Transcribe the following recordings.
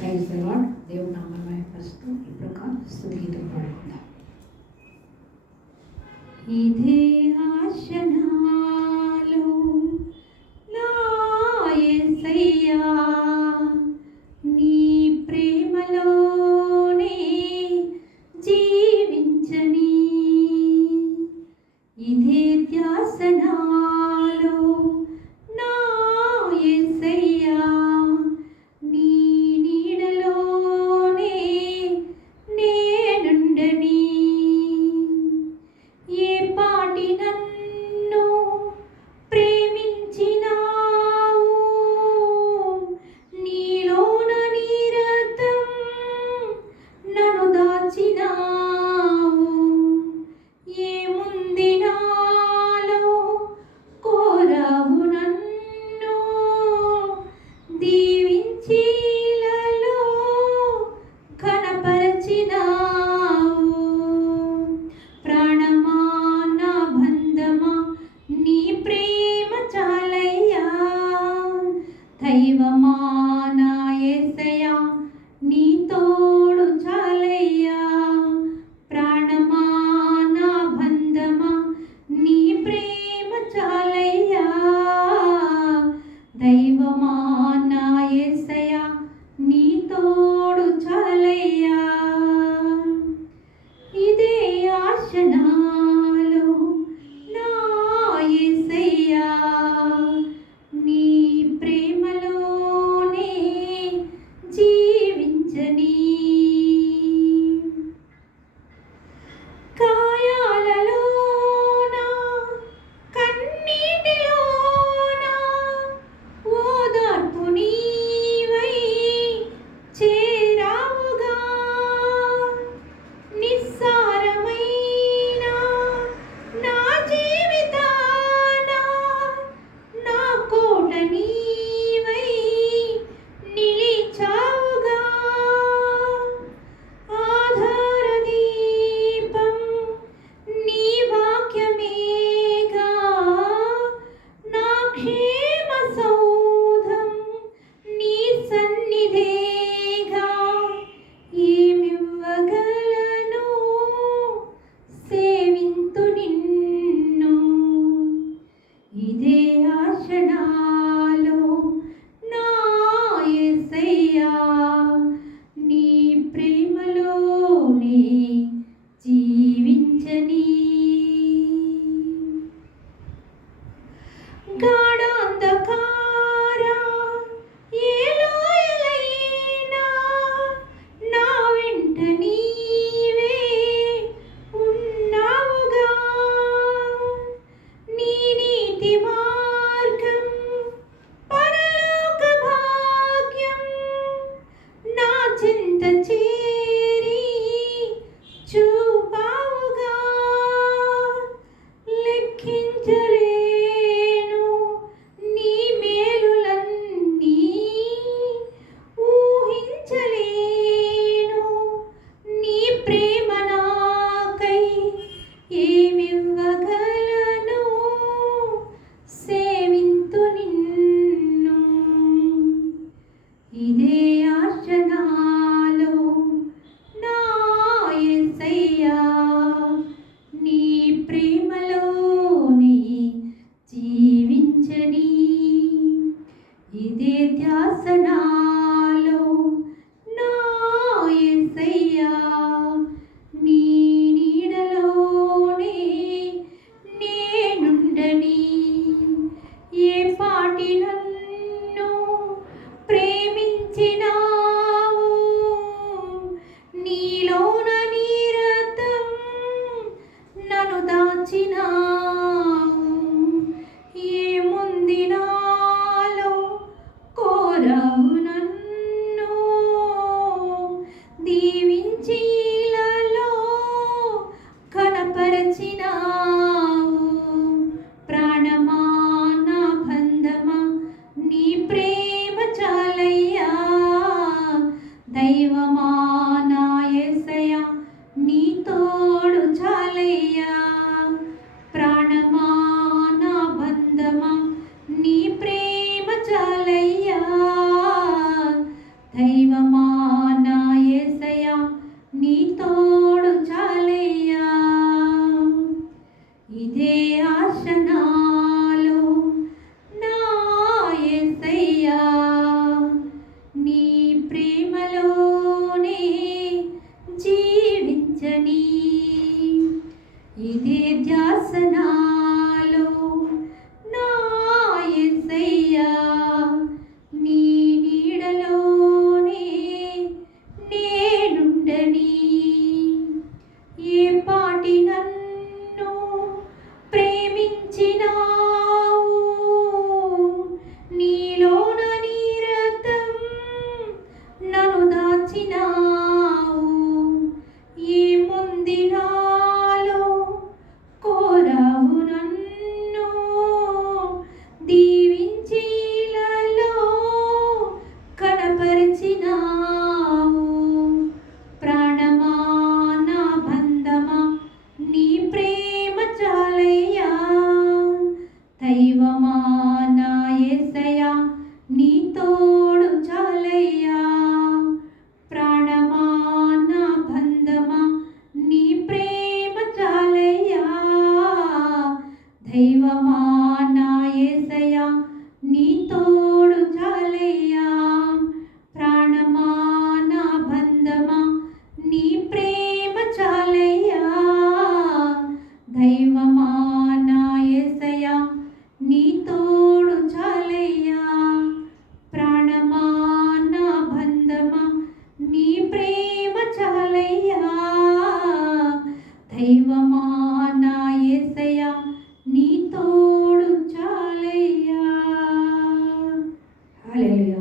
Praise the lord. దేవుడు నామమున మహిమపరుస్తూ ఇప్పుడు ఒక స్తుతిగీతం పాడుకుందాం. ఇదే ఆశ నాలో నా యేసయ్యా, నీ ప్రేమలోనే జీవించని. ఇదే ధ్యాస నాలో నా యేసయ్యా, నీ నీడలోనే నేనుండని. ఏ పాటి నన్ను ప్రేమించినావు, నీలోన నిరతం నన్ను దాచినావు. ఏముంది నాలో కోరావు నన్ను దీవించి ఇలలో ఘనపరచినావు. ప్రాణమా నా బంధమా నీ ప్రేమ చాలయ్యా, దైవమా నా యేసయ్యా నీ తోడు చాలయ్యా. ప్రాణమా నా బంధమా నీ ప్రేమ చాలయ్యా, దైవమా నా యేసయ్యా నీ తోడు చాలయ్యా. ఇదే ఆశ నాలో నా యేసయ్యా, నీ ప్రేమలోనే జీవించని. గాయాలలోన కన్నీటిలోన ఓదార్పు నీవై చేరావుగా. నిస్సారమైన నా జీవితాన నా కోట నీవై నిలిచావుగా. ఆధార దీపం నీ వాక్యమేగా, నా క్షేమ సౌధం నీ సన్నిధేగా. ఏమివ్వగలను సేవింతు నిన్ను. ఇదే ఆశ నాలో నా యేసయ్యా, నీ ప్రేమలోనే జీవించని. గాఢాంధకార ఏ లోయలైనా నా వెంట నీవే ఉన్నావుగా. నీ నీతి మార్గం పరలోక భాగ్యం నా చింత చేరి చూపావుగా. లెక్కించలేను నీ మేలులన్నీ, ఊహించలేను నీ ప్రేమ నాకై. ఏమివ్వగలను సేవింతు నిన్ను. ఇదే ఆశ నాలో నా యేసయ్యా, నీ ప్రేమలోనే జీవించని. ఇదే ధ్యాస నాలో నా యేసయ్యా, నీ నీడలోనే నేనుండని. ఏ పాటి నన్ను ప్రేమించినావు, నీలోన నిరతం నన్ను దాచినావు. ఏముంది నాలో కోరావు నన్ను దీవించి ఇలలో ఘనపరచినావు. ప్రాణమా నా బంధమా నీ ప్రేమ చాలయ్యా, దైవమా నా యేసయ్యా నీ తోడు చాలయ్యా. ప్రాణమా నా బంధమా నీ ప్రేమ చాలయ్యా,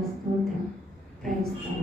స్తోత్రం. ప్రైజ్